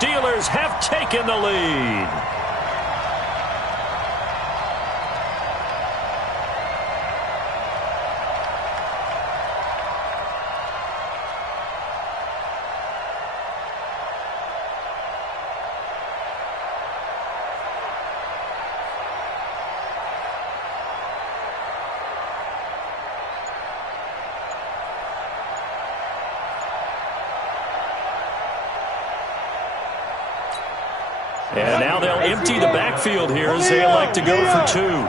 Steelers have taken the lead. And now they'll empty the backfield here as they elect to go for two.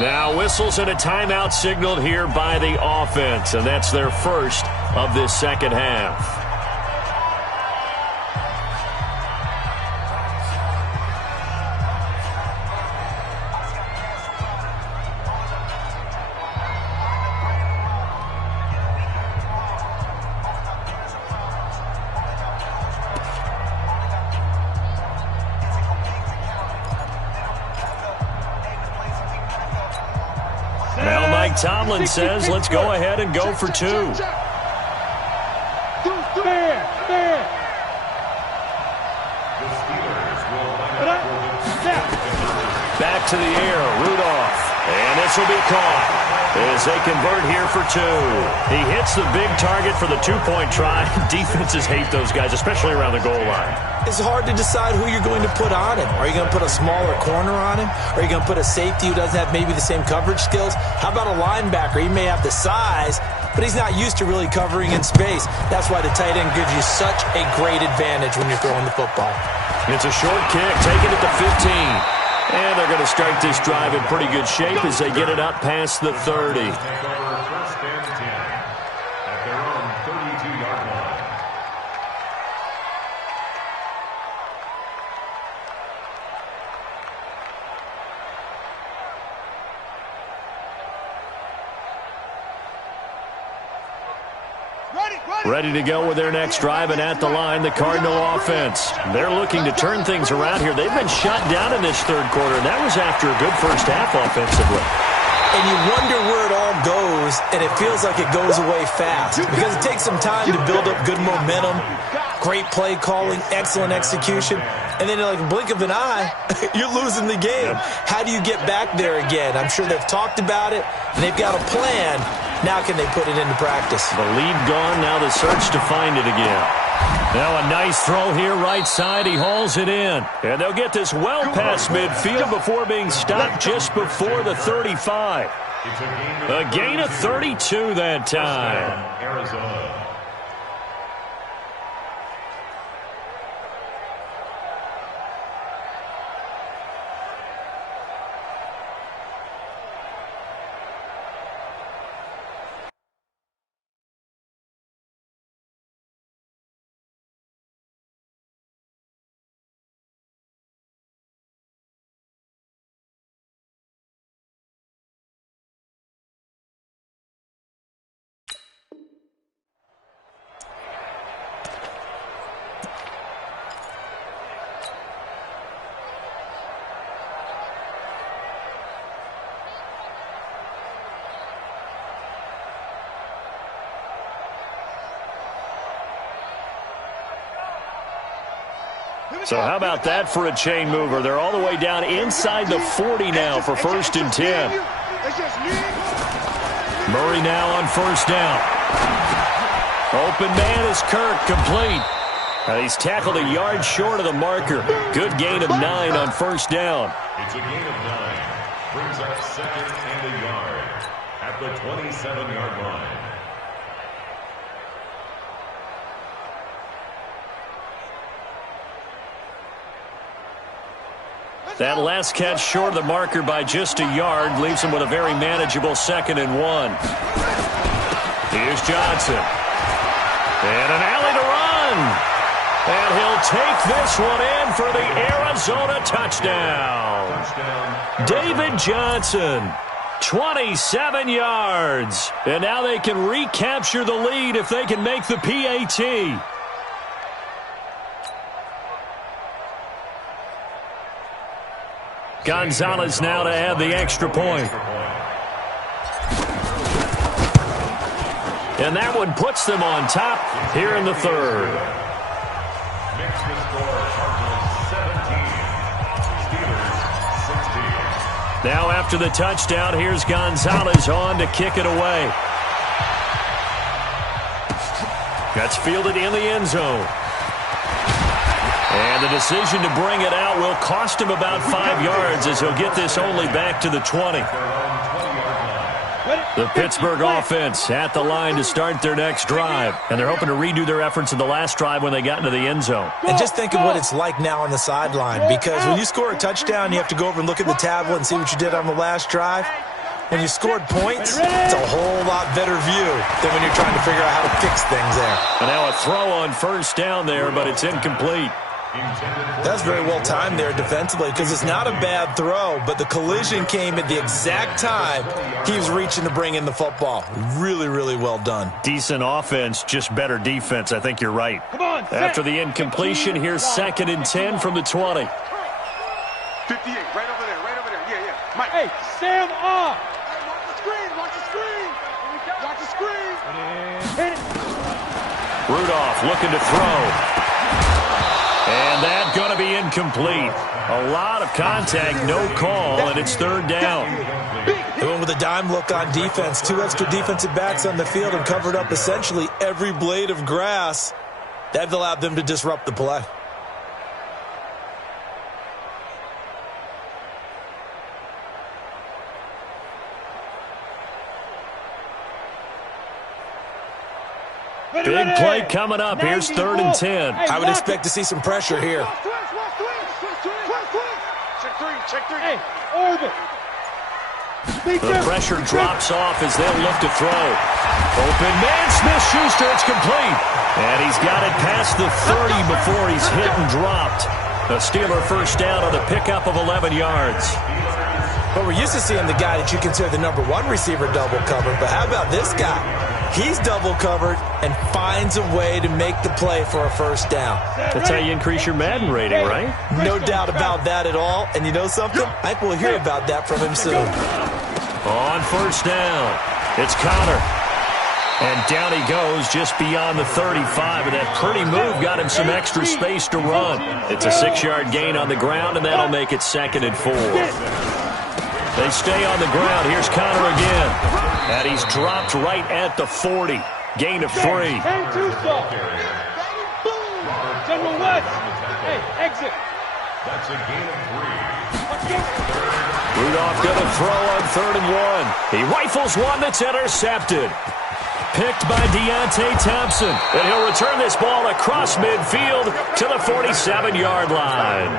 Now whistles and a timeout signaled here by the offense, and that's their first of this second half. Tomlin says, let's go ahead and go for two. Back to the air, Rudolph. And this will be caught as they convert here for two. He hits the big target for the two-point try. Defenses hate those guys, especially around the goal line. It's hard to decide who you're going to put on him. Are you going to put a smaller corner on him? Are you going to put a safety who doesn't have maybe the same coverage skills? How about a linebacker? He may have the size, but he's not used to really covering in space. That's why the tight end gives you such a great advantage when you're throwing the football. It's a short kick, taking it to 15. And they're going to start this drive in pretty good shape as they get it up past the 30. First and 10 at their own 32-yard line. Ready to go with their next drive, and at the line, the Cardinal offense. They're looking to turn things around here. They've been shut down in this third quarter, and that was after a good first half offensively. And you wonder where it all goes, and it feels like it goes away fast because it takes some time to build up good momentum, great play calling, excellent execution, and then like a blink of an eye, you're losing the game. How do you get back there again? I'm sure they've talked about it, and they've got a plan. Now can they put it into practice? The lead gone, now the search to find it again. Now a nice throw here, right side. He hauls it in. And they'll get this well past midfield before being stopped just before the 35. A gain of 32 that time. Arizona. So how about that for a chain mover? They're all the way down inside the 40 now for first and 10. Murray now on first down. Open man is Kirk, complete. He's tackled a yard short of the marker. Good gain of 9 on first down. It's a gain of 9. Brings up second and a yard at the 27-yard line. That last catch short of the marker by just a yard leaves him with a very manageable second and 1. Here's Johnson. And an alley to run. And he'll take this one in for the Arizona touchdown. David Johnson, 27 yards. And now they can recapture the lead if they can make the PAT. Gonzalez now to add the extra point. And that one puts them on top here in the third. The score, Cardinals 17, Steelers 16. Now after the touchdown, here's Gonzalez on to kick it away. That's fielded in the end zone. And the decision to bring it out will cost him about 5 yards as he'll get this only back to the 20. The Pittsburgh offense at the line to start their next drive. And they're hoping to redo their efforts in the last drive when they got into the end zone. And just think of what it's like now on the sideline, because when you score a touchdown, you have to go over and look at the tablet and see what you did on the last drive. When you scored points, it's a whole lot better view than when you're trying to figure out how to fix things there. And now a throw on first down there, but it's incomplete. That's very well timed there defensively, because it's not a bad throw, but the collision came at the exact time he was reaching to bring in the football. Really, really well done. Decent offense, just better defense. I think you're right. After the incompletion, here's 2nd and 10 from the 20. 58, right over there, right over there. Yeah, yeah. Mike. Hey, stand up. Watch the screen, watch the screen. Watch the screen. Hit it. Rudolph looking to throw. And that's going to be incomplete. A lot of contact, no call, and it's 3rd down. They went with a dime look on defense. 2 extra defensive backs on the field and covered up essentially every blade of grass. That allowed them to disrupt the play. Big play coming up. Here's 3rd and 10. I would expect to see some pressure here. Check 3. Hey, orbit. The pressure drops off as they'll look to throw. Open man, Smith-Schuster, it's complete. And he's got it past the 30 before he's hit and dropped. The Steeler first down on the pickup of 11 yards. But we're used to seeing the guy that you consider the number 1 receiver double covered. But how about this guy? He's double covered and finds a way to make the play for a first down. That's how you increase your Madden rating, right? No doubt about that at all. And you know something? I think we'll hear about that from him soon. On first down, it's Connor. And down he goes just beyond the 35. And that pretty move got him some extra space to run. It's a 6-yard gain on the ground, and that'll make it 2nd and 4. They stay on the ground. Here's Connor again. And he's dropped right at the 40. Gain of 3. General West. Hey, exit. That's a gain of 3. Rudolph going to throw on 3rd and 1. He rifles one that's intercepted. Picked by Deontay Thompson. And he'll return this ball across midfield to the 47-yard line.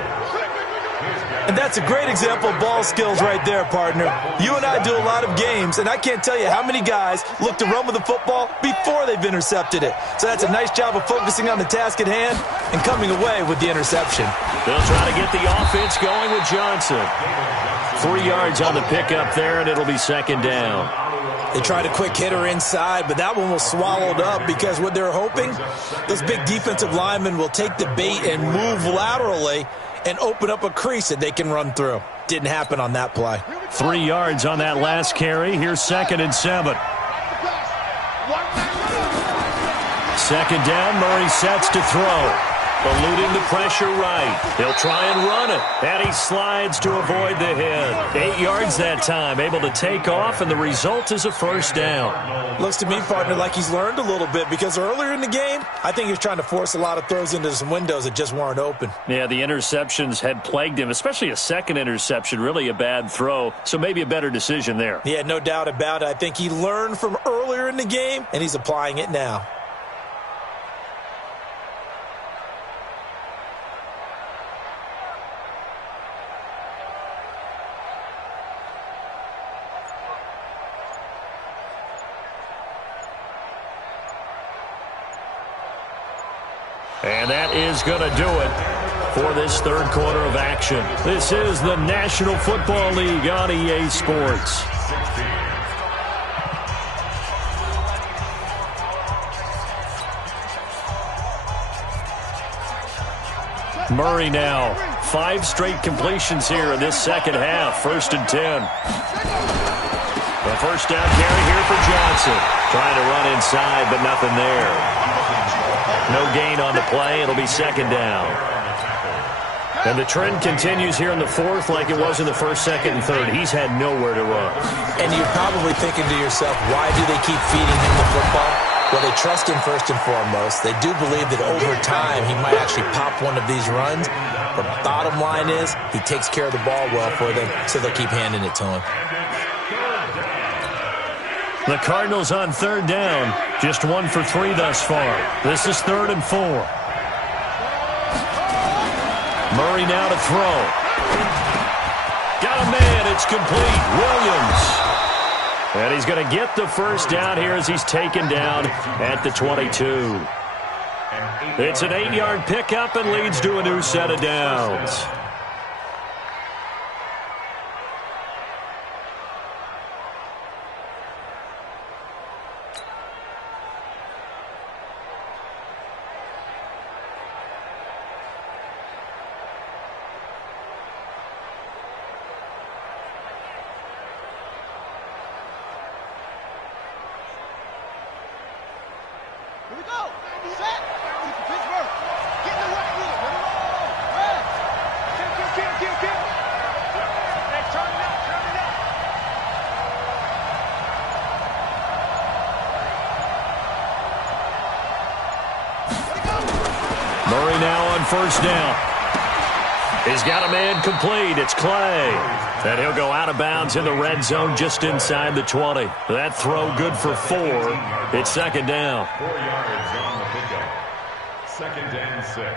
And that's a great example of ball skills right there, partner. You and I do a lot of games, and I can't tell you how many guys look to run with the football before they've intercepted it. So that's a nice job of focusing on the task at hand and coming away with the interception. They'll try to get the offense going with Johnson. 3 yards on the pickup there, and it'll be 2nd down. They tried a quick hitter inside, but that one was swallowed up because what they're hoping, those big defensive linemen will take the bait and move laterally and open up a crease that they can run through. Didn't happen on that play. 3 yards on that last carry. Here's 2nd and 7. 2nd down, Murray sets to throw. Eluding the pressure right. He'll try and run it. And he slides to avoid the hit. 8 yards that time, able to take off, and the result is a first down. Looks to me, partner, like he's learned a little bit because earlier in the game, I think he was trying to force a lot of throws into some windows that just weren't open. Yeah, the interceptions had plagued him, especially a second interception, really a bad throw. So maybe a better decision there. Yeah, no doubt about it. I think he learned from earlier in the game, and he's applying it now. And that is going to do it for this 3rd quarter of action. This is the National Football League on EA Sports. Murray now, 5 straight completions here in this second half. 1st and 10. The first down carry here for Johnson. Trying to run inside, but nothing there. No gain on the play. It'll be second down. And the trend continues here in the fourth like it was in the first, second, and third. He's had nowhere to run. And you're probably thinking to yourself, why do they keep feeding him the football? Well, they trust him first and foremost. They do believe that over time he might actually pop one of these runs. But bottom line is he takes care of the ball well for them, so they'll keep handing it to him. The Cardinals on third down. Just 1 for 3 thus far. This is 3rd and 4. Murray now to throw. Got a man. It's complete. Williams. And he's going to get the first down here as he's taken down at the 22. It's an 8-yard pickup and leads to a new set of downs. Here we go. Set. Pittsburgh. Get in the right wheel. Let it roll. Red. Kill. Next, turn it up. Murray now on first down. He's got a man complete. It's Clay. And he'll go out of bounds in the red zone just inside the 20. That throw good for 4. It's second down. 4 yards on the pickup. 2nd and 6. Ready?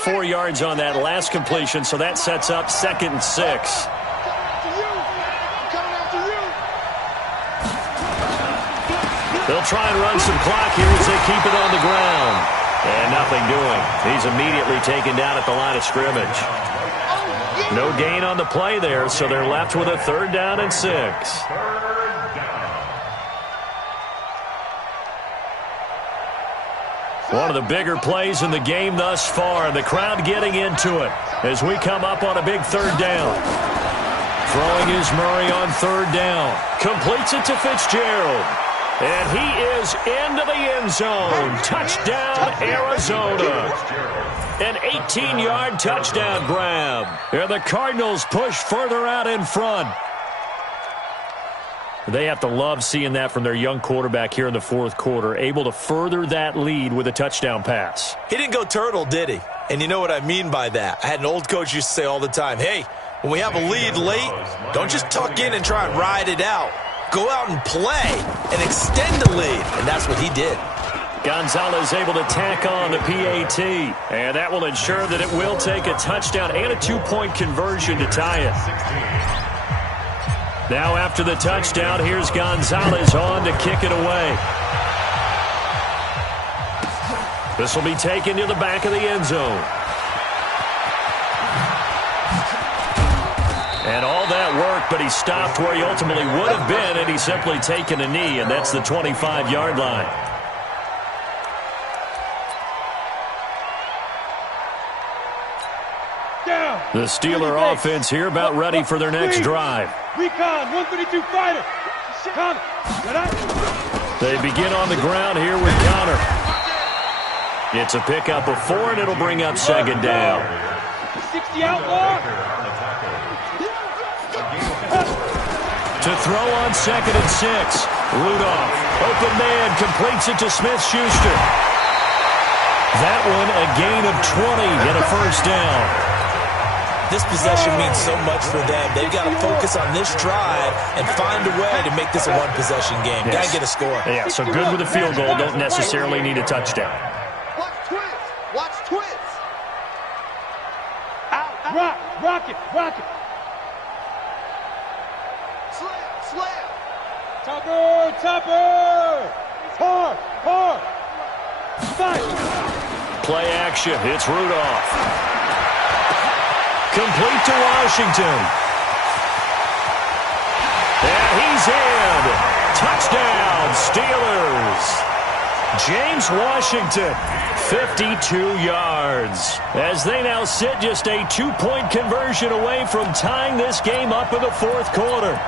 4 yards on that last completion, so that sets up 2nd and 6. They'll try and run some clock here as they keep it on the ground. And nothing doing. He's immediately taken down at the line of scrimmage. No gain on the play there, so they're left with a 3rd down and 6. One of the bigger plays in the game thus far. The crowd getting into it as we come up on a big 3rd down. Throwing is Murray on 3rd down. Completes it to Fitzgerald. And he is into the end zone. Touchdown, Arizona. An 18-yard touchdown grab. And the Cardinals push further out in front. They have to love seeing that from their young quarterback here in the 4th quarter, able to further that lead with a touchdown pass. He didn't go turtle, did he? And you know what I mean by that. I had an old coach used to say all the time, hey, when we have a lead late, don't just tuck in and try and ride it out. Go out and play and extend the lead. And that's what he did. Gonzalez able to tack on the PAT. And that will ensure that it will take a touchdown and a 2-point conversion to tie it. Now after the touchdown, here's Gonzalez on to kick it away. This will be taken to the back of the end zone. And all that work, but he stopped where he ultimately would have been, and he's simply taken a knee, and that's the 25-yard line. Down. The Steeler offense here about ready for their next drive. Recon, 132 fighter. Connor, they begin on the ground here with Connor. It's a pickup of 4, and it'll bring up 2nd down. 60 outlaw. To throw on 2nd and 6. Rudolph, open man, completes it to Smith-Schuster. That one a gain of 20 and a first down. This possession means so much for them. They've got to focus on this drive and find a way to make this a one-possession game. Got to get a score. Yeah, so good with a field goal. Don't necessarily need a touchdown. Watch twins. Out. Rock it. Slam. Topper. Hard. Play action. It's Rudolph. Complete to Washington. And he's in. Touchdown, Steelers. James Washington, 52 yards. As they now sit just a 2-point conversion away from tying this game up in the fourth quarter.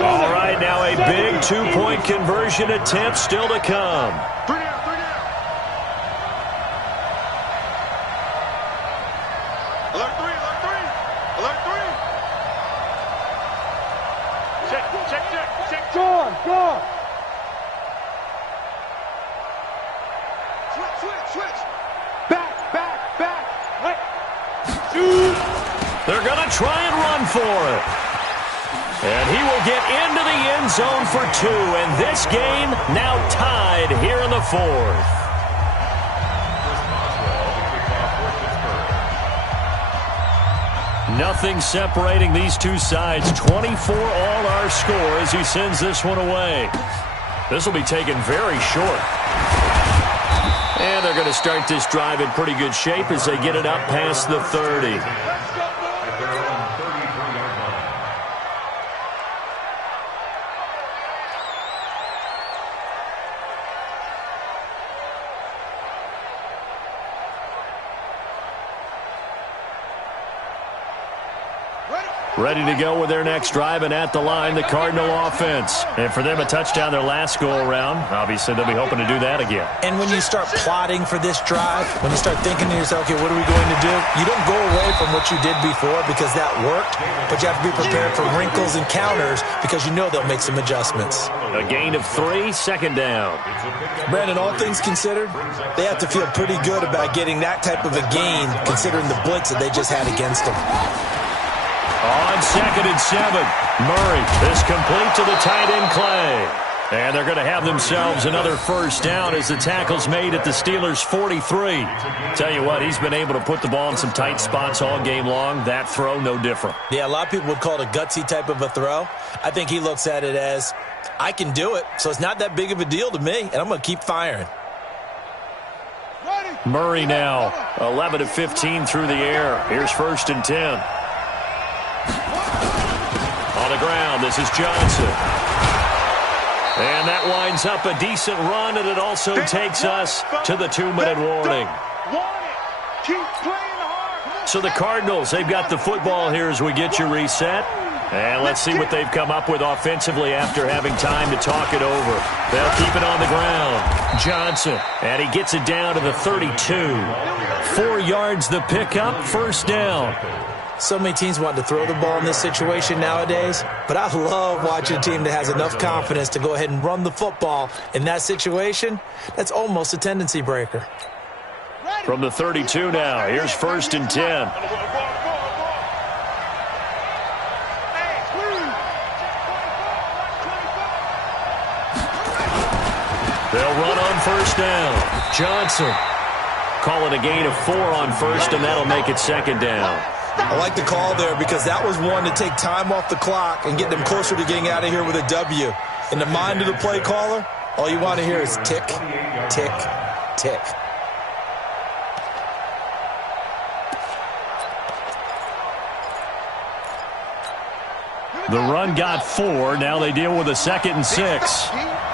All right, now a big 2-point conversion attempt still to come. They're going to try and run for it. And he will get into the end zone for 2. And this game now tied here in the fourth. Nothing separating these two sides. 24 all our score as he sends this one away. This will be taken very short. And they're going to start this drive in pretty good shape as they get it up past the 30. Ready to go with their next drive, and at the line, the Cardinal offense. And for them, a touchdown their last go-around. Obviously, they'll be hoping to do that again. And when you start plotting for this drive, when you start thinking to yourself, okay, what are we going to do? You don't go away from what you did before because that worked, but you have to be prepared for wrinkles and counters because you know they'll make some adjustments. A gain of 3, second down. Brandon, all things considered, they have to feel pretty good about getting that type of a gain considering the blitz that they just had against them. On 2nd and 7, Murray is complete to the tight end Clay. And they're going to have themselves another first down as the tackle's made at the Steelers' 43. Tell you what, he's been able to put the ball in some tight spots all game long. That throw, no different. Yeah, a lot of people would call it a gutsy type of a throw. I think he looks at it as, I can do it, so it's not that big of a deal to me, and I'm going to keep firing. Murray now, 11 of 15 through the air. Here's 1st and 10. On the ground, this is Johnson. And that winds up a decent run, and it also takes us to the 2-minute warning. So the Cardinals, they've got the football here as we get you reset. And let's see what they've come up with offensively after having time to talk it over. They'll keep it on the ground. Johnson, and he gets it down to the 32. 4 yards the pickup, first down. So many teams want to throw the ball in this situation nowadays, but I love watching a team that has enough confidence to go ahead and run the football in that situation. That's almost a tendency breaker. From the 32 now, here's 1st and 10. They'll run on first down. Johnson calling a gain of 4 on first, and that'll make it 2nd down. I like the call there because that was one to take time off the clock and get them closer to getting out of here with a W. In the mind of the play caller, all you want to hear is tick, tick, tick. The run got 4. Now they deal with a 2nd and 6.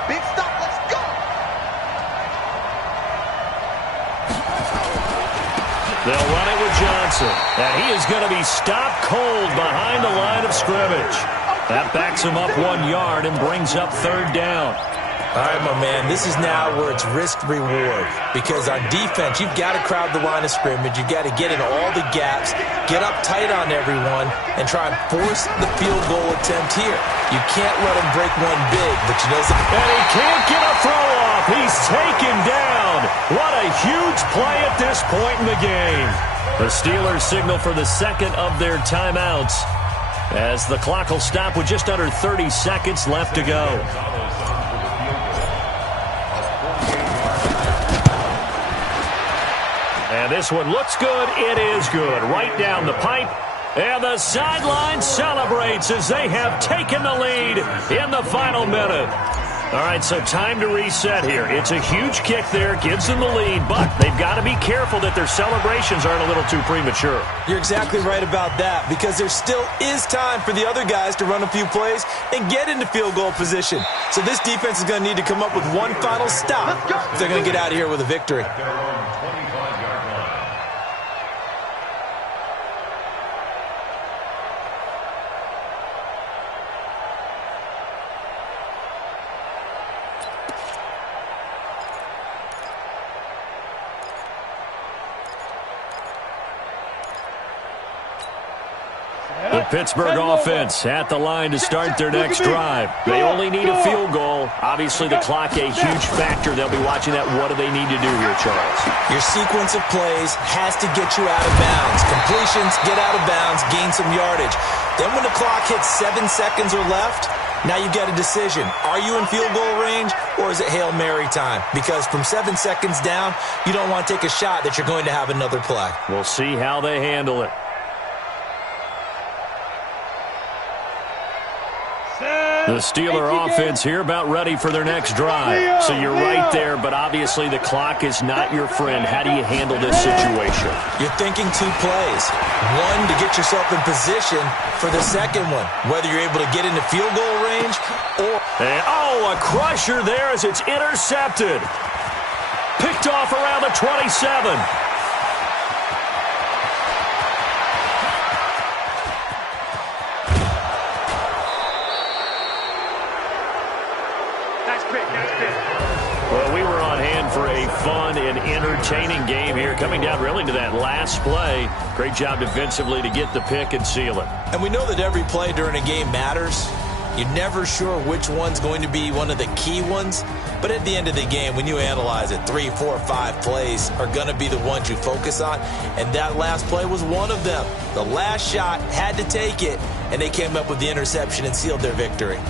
Big stop. Let's go. They'll run it with Johnson. And he is going to be stopped cold behind the line of scrimmage. That backs him up 1 yard and brings up 3rd down. All right, my man, this is now where it's risk-reward. Because on defense, you've got to crowd the line of scrimmage. You've got to get in all the gaps, get up tight on everyone, and try and force the field goal attempt here. You can't let him break one big, but you know something. And he can't get a throw off. He's taken down. What a huge play at this point in the game. The Steelers signal for the 2nd of their timeouts as the clock will stop with just under 30 seconds left to go. And this one looks good. It is good. Right down the pipe. And the sideline celebrates as they have taken the lead in the final minute. All right, so time to reset here. It's a huge kick there, gives them the lead, but they've got to be careful that their celebrations aren't a little too premature. You're exactly right about that, because there still is time for the other guys to run a few plays and get into field goal position. So this defense is going to need to come up with one final stop if they're going to get out of here with a victory. The Pittsburgh offense at the line to start their next drive. They only need a field goal. Obviously, the clock a huge factor. They'll be watching that. What do they need to do here, Charles? Your sequence of plays has to get you out of bounds. Completions, get out of bounds, gain some yardage. Then when the clock hits 7 seconds or left, now you get a decision. Are you in field goal range, or is it Hail Mary time? Because from 7 seconds down, you don't want to take a shot that you're going to have another play. We'll see how they handle it. The Steeler offense here about ready for their next drive. So you're right there, but obviously the clock is not your friend. How do you handle this situation? You're thinking 2 plays. One, to get yourself in position for the second one, whether you're able to get into field goal range or... a crusher there as it's intercepted. Picked off around the 27. Well, we were on hand for a fun and entertaining game here, coming down really to that last play. Great job defensively to get the pick and seal it. And we know that every play during a game matters. You're never sure which one's going to be one of the key ones. But at the end of the game, when you analyze it, 3, 4, 5 plays are going to be the ones you focus on. And that last play was one of them. The last shot had to take it, and they came up with the interception and sealed their victory.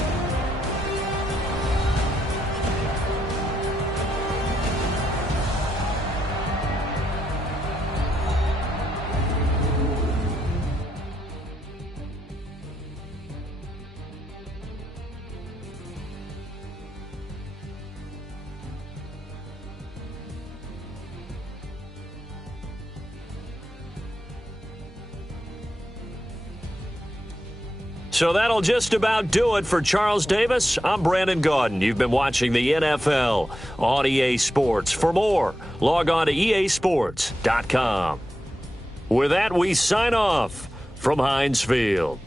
So that'll just about do it for Charles Davis. I'm Brandon Gaudin. You've been watching the NFL on EA Sports. For more, log on to easports.com. With that, we sign off from Heinz Field.